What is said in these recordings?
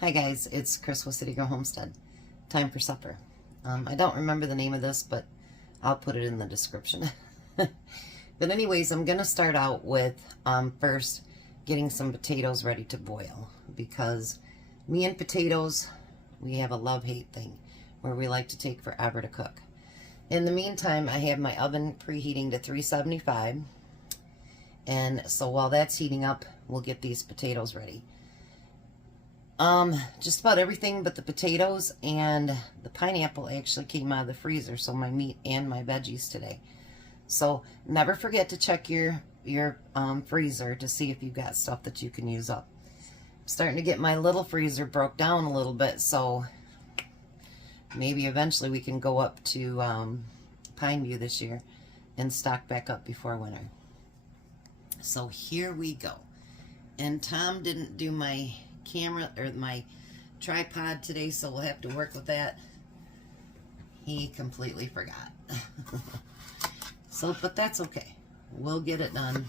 Hi guys, it's Chris with City Girl Homestead. Time for supper. I don't remember the name of this, but I'll put it in the description. But anyways, I'm going to start out with first getting some potatoes ready to boil. Because me and potatoes, we have a love-hate thing where we like to take forever to cook. In the meantime, I have my oven preheating to 375. And so while that's heating up, we'll get these potatoes ready. Just about everything but the potatoes and the pineapple actually came out of the freezer, so my meat and my veggies today. So never forget to check your freezer to see if you've got stuff that you can use up. I'm starting to get my little freezer broke down a little bit, so maybe eventually we can go up to Pineview this year and stock back up before winter. So here we go. And Tom didn't do my camera or my tripod today, so we'll have to work with that. He completely forgot. So, but that's okay. We'll get it done.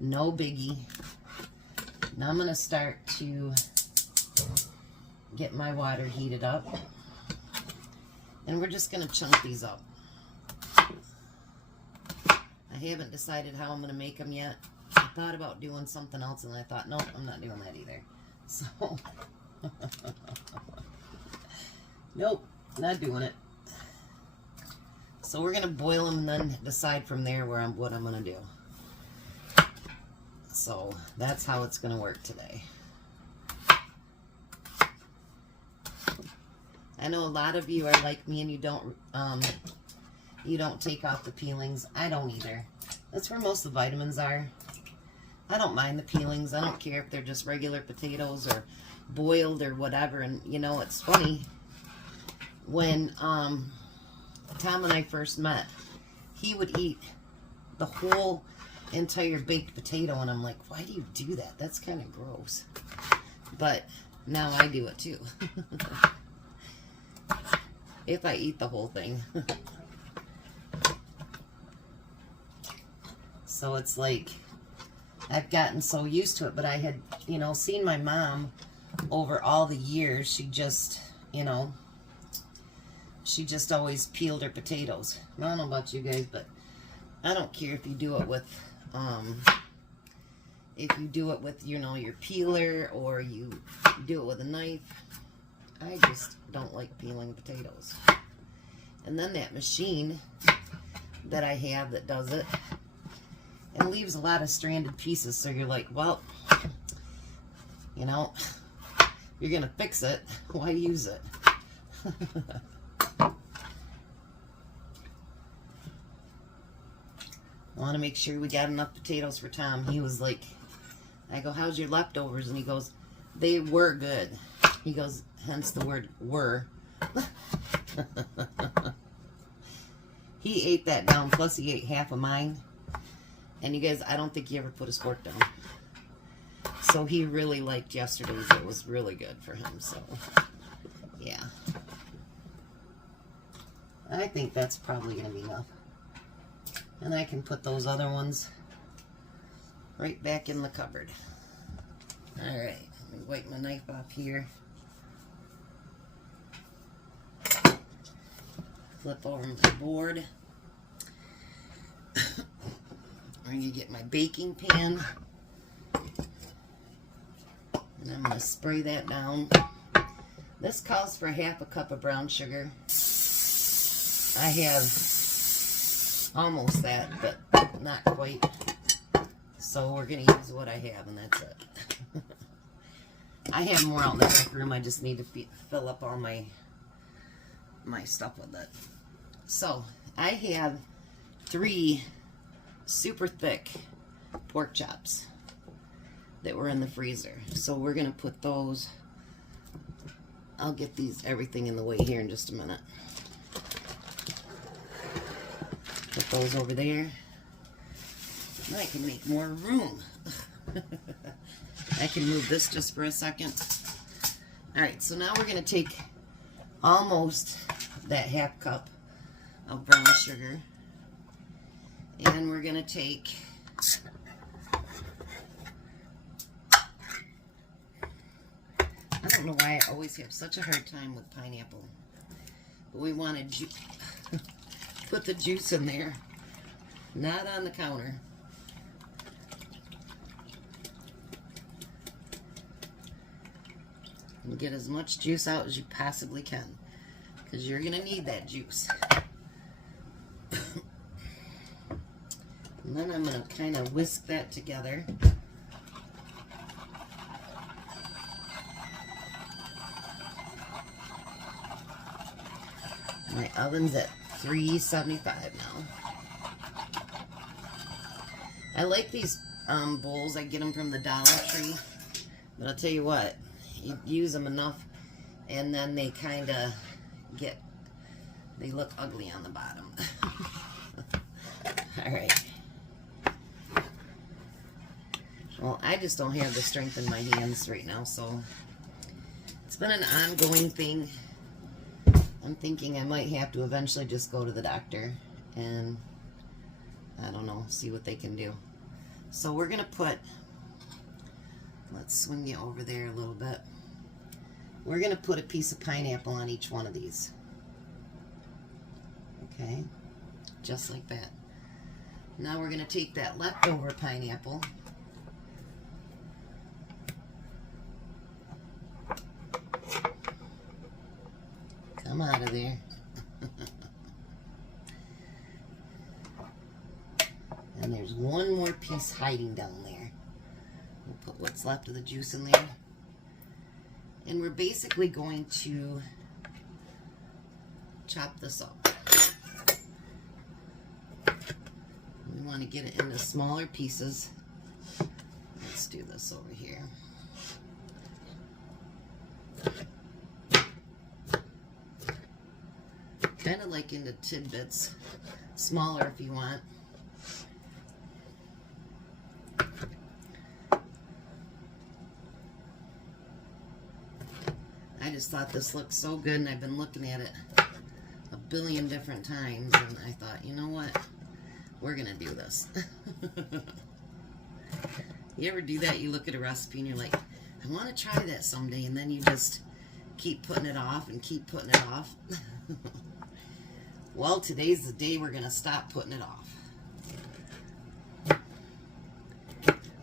No biggie. Now I'm going to start to get my water heated up. And we're just going to chunk these up. I haven't decided how I'm going to make them yet. I thought about doing something else, and I thought, nope, I'm not doing that either. So, nope, not doing it. So we're going to boil them and then decide from there what I'm going to do. So that's how it's going to work today. I know a lot of you are like me and you don't take off the peelings. I don't either. That's where most of the vitamins are. I don't mind the peelings. I don't care if they're just regular potatoes or boiled or whatever. And, you know, it's funny. When Tom and I first met, he would eat the whole entire baked potato. And I'm like, why do you do that? That's kind of gross. But now I do it too. If I eat the whole thing. So it's like, I've gotten so used to it, but I had, you know, seen my mom over all the years. She just, you know, she just always peeled her potatoes. I don't know about you guys, but I don't care if you do it with, you know, your peeler or you do it with a knife. I just don't like peeling potatoes. And then that machine that I have that does it, and leaves a lot of stranded pieces, so you're like, well, you know, you're gonna fix it, why use it? Want to make sure we got enough potatoes for Tom. He was like, I go, how's your leftovers? And he goes, they were good. He goes, hence the word were. He ate that down, plus he ate half of mine. And you guys, I don't think he ever put his fork down. So he really liked yesterday's. It was really good for him. So, yeah. I think that's probably going to be enough. And I can put those other ones right back in the cupboard. Alright, let me wipe my knife off here. Flip over my board. I'm going to get my baking pan, and I'm going to spray that down. This calls for half a cup of brown sugar. I have almost that, but not quite. So we're going to use what I have, and that's it. I have more out in the back room. I just need to fill up all my stuff with it. So I have 3 super thick pork chops that were in the freezer. So we're going to put those, I'll get everything in the way here in just a minute. Put those over there. Now I can make more room. I can move this just for a second. Alright, so now we're going to take almost that half cup of brown sugar. And we're going to take don't know why I always have such a hard time with pineapple. But we want to put the juice in there, not on the counter. And get as much juice out as you possibly can, because you're going to need that juice. And then I'm going to kind of whisk that together. My oven's at 375 now. I like these bowls. I get them from the Dollar Tree. But I'll tell you what, you use them enough and then they kind of they look ugly on the bottom. Alright. Well, I just don't have the strength in my hands right now, so it's been an ongoing thing. I'm thinking I might have to eventually just go to the doctor and, I don't know, see what they can do. So we're going to put, let's swing you over there a little bit. We're going to put a piece of pineapple on each one of these. Okay, just like that. Now we're going to take that leftover pineapple . Come out of there. And there's one more piece hiding down there. We'll put what's left of the juice in there. And we're basically going to chop this up. We want to get it into smaller pieces. Let's do this over here. Kind of like into tidbits, smaller if you want. I just thought this looked so good, and I've been looking at it a billion different times, and I thought, you know what, we're gonna do this. You ever do that? You look at a recipe and you're like, I want to try that someday, and then you just keep putting it off and keep putting it off. Well, today's the day we're going to stop putting it off.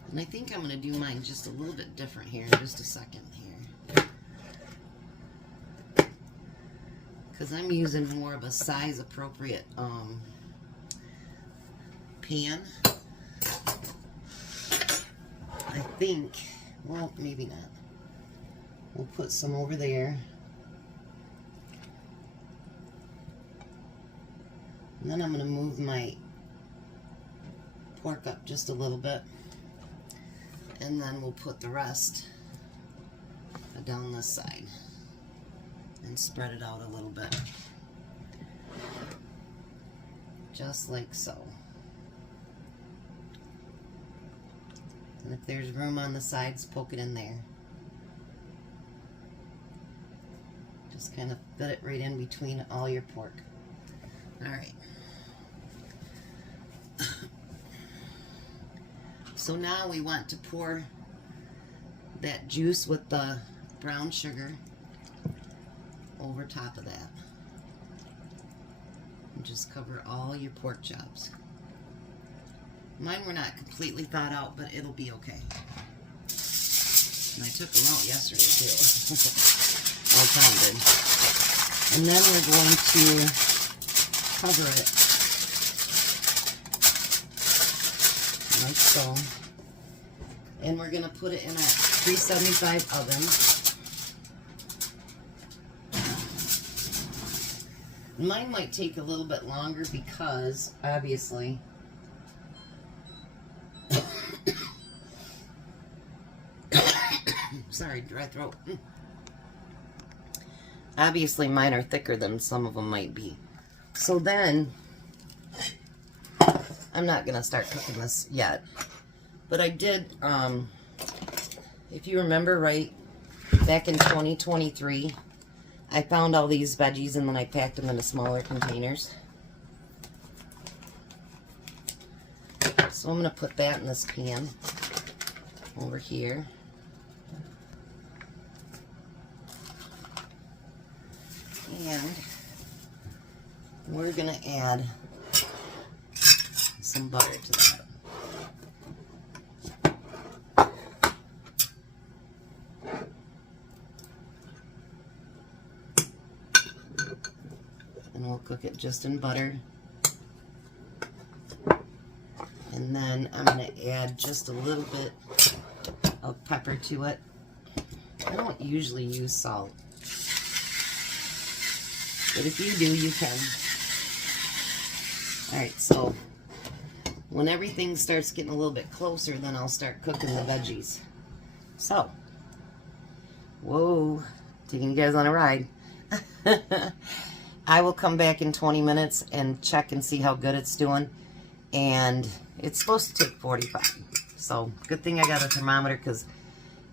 And I think I'm going to do mine just a little bit different here in just a second here. Because I'm using more of a size appropriate pan. I think, well, maybe not. We'll put some over there. And then I'm going to move my pork up just a little bit. And then we'll put the rest down this side. And spread it out a little bit. Just like so. And if there's room on the sides, poke it in there. Just kind of fit it right in between all your pork. Alright. So now we want to pour that juice with the brown sugar over top of that. And just cover all your pork chops. Mine were not completely thawed out, but it'll be okay. And I took them out yesterday too. All pounded. And then we're going to cover it like so. And we're going to put it in a 375 oven. Mine might take a little bit longer because, obviously, sorry, dry throat. Obviously, mine are thicker than some of them might be. So then, I'm not going to start cooking this yet. But I did, if you remember right, back in 2023, I found all these veggies and then I packed them into smaller containers. So I'm going to put that in this pan over here. And we're going to add some butter to that. And we'll cook it just in butter. And then I'm going to add just a little bit of pepper to it. I don't usually use salt, but if you do, you can. Alright, so when everything starts getting a little bit closer, then I'll start cooking the veggies. So, whoa, taking you guys on a ride. I will come back in 20 minutes and check and see how good it's doing. And it's supposed to take 45. So, good thing I got a thermometer because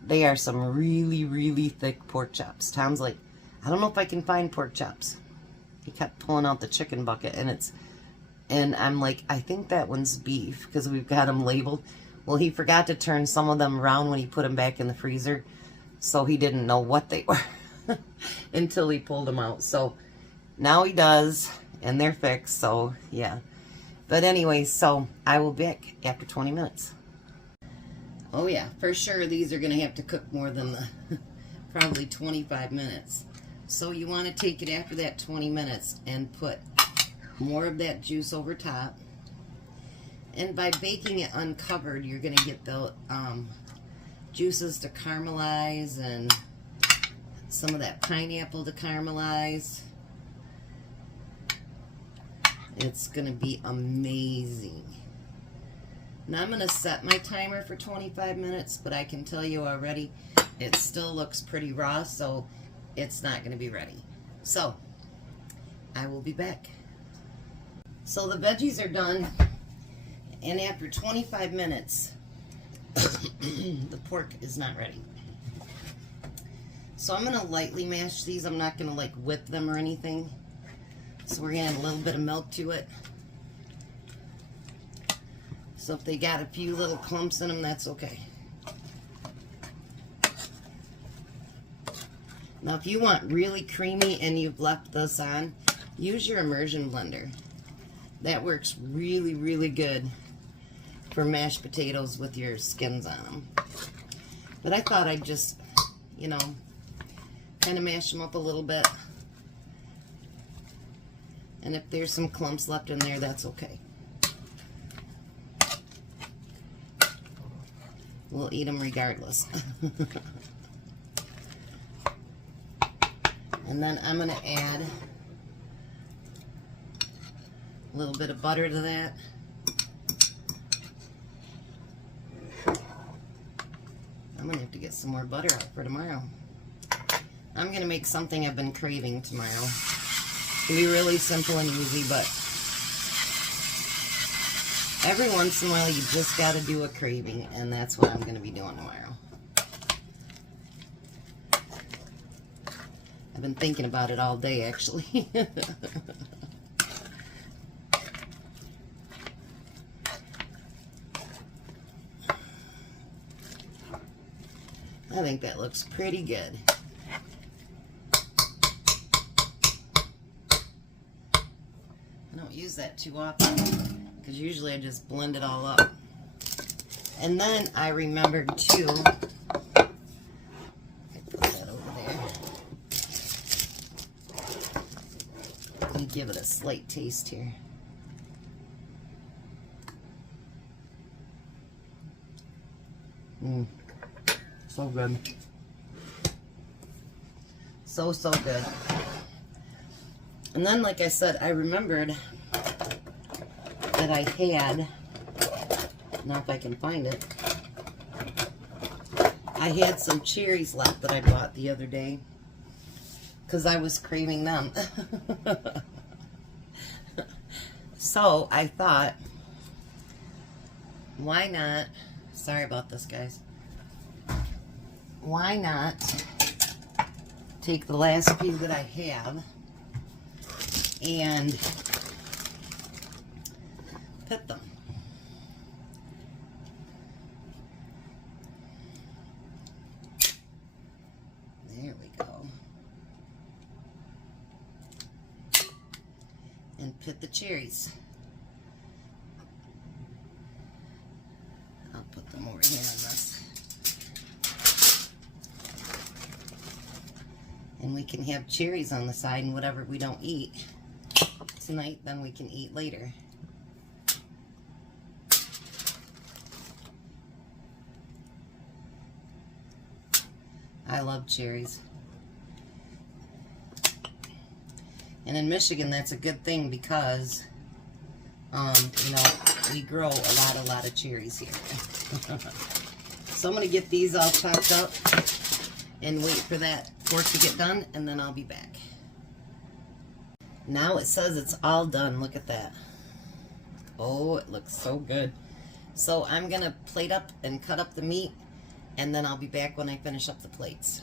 they are some really, really thick pork chops. Tom's like, I don't know if I can find pork chops. He kept pulling out the chicken bucket, and I'm like, I think that one's beef because we've got them labeled. Well, he forgot to turn some of them around when he put them back in the freezer, so he didn't know what they were until he pulled them out. So now he does, and they're fixed, so yeah. But anyway, so I will be back after 20 minutes. Oh yeah, for sure these are going to have to cook more than the probably 25 minutes. So you want to take it after that 20 minutes and put more of that juice over top. And by baking it uncovered, you're going to get the juices to caramelize and some of that pineapple to caramelize. It's going to be amazing. Now I'm going to set my timer for 25 minutes, but I can tell you already it still looks pretty raw, so it's not going to be ready. So I will be back. So the veggies are done, and after 25 minutes, the pork is not ready. So I'm going to lightly mash these. I'm not going to like whip them or anything. So we're going to add a little bit of milk to it. So if they got a few little clumps in them, that's okay. Now if you want really creamy and you've left this on, use your immersion blender. That works really, really good for mashed potatoes with your skins on them. But I thought I'd just, you know, kind of mash them up a little bit. And if there's some clumps left in there, that's okay. We'll eat them regardless. And then I'm going to add a little bit of butter to that. I'm going to have to get some more butter out for tomorrow. I'm going to make something I've been craving tomorrow. It's going to be really simple and easy, but every once in a while, you just got to do a craving, and that's what I'm going to be doing tomorrow. I've been thinking about it all day, actually. I think that looks pretty good. I don't use that too often, because usually I just blend it all up. And then I remembered too, I put that over there. Let me give it a slight taste here. So good. So good. And then, like I said, I remembered that I had, now if I can find it, I had some cherries left that I bought the other day because I was craving them. So I thought, why not, sorry about this guys, why not take the last few that I have and pit them. There we go. put the cherries. I'll put them over here on this. And we can have cherries on the side, and whatever we don't eat tonight, then we can eat later. I love cherries. And in Michigan, that's a good thing because, you know, we grow a lot of cherries here. So I'm going to get these all chopped up and wait for that pork to get done, and then I'll be back. Now it says it's all done. Look at that. Oh, it looks so good. So I'm going to plate up and cut up the meat, and then I'll be back when I finish up the plates.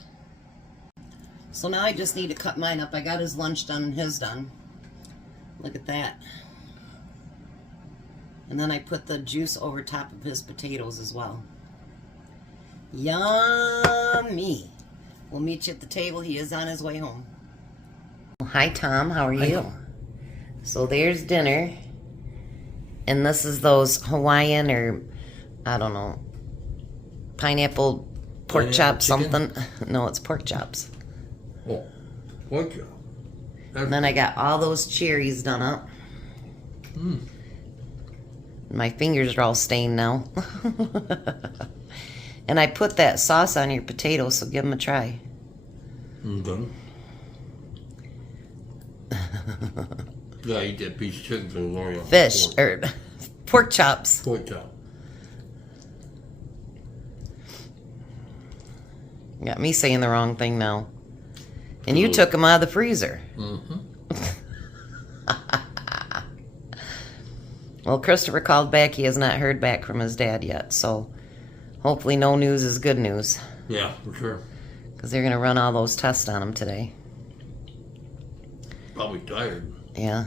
So now I just need to cut mine up. I got his lunch done and his done. Look at that. And then I put the juice over top of his potatoes as well. Yummy. We'll meet you at the table. He is on his way home. Hi, Tom. How are you? So there's dinner. And this is those Hawaiian or, I don't know, pineapple pork chop something. No, it's pork chops. Oh, pork chop. And then I got all those cherries done up. My fingers are all stained now. And I put that sauce on your potatoes, so give them a try. Okay. Yeah, I eat that piece of chicken for the Lord. Fish, or pork chops. Pork chop. Got me saying the wrong thing now. And you took them out of the freezer. Well, Christopher called back. He has not heard back from his dad yet, so hopefully no news is good news. Yeah, for sure. Because they're going to run all those tests on him today. Probably tired. Yeah.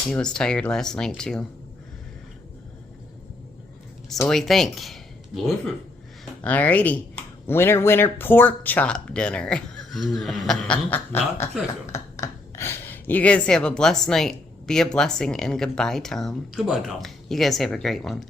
He was tired last night, too. So what do you think? Delicious. Alrighty. Winner pork chop dinner. Not chicken. You guys have a blessed night. Be a blessing, and goodbye, Tom. Goodbye, Tom. You guys have a great one.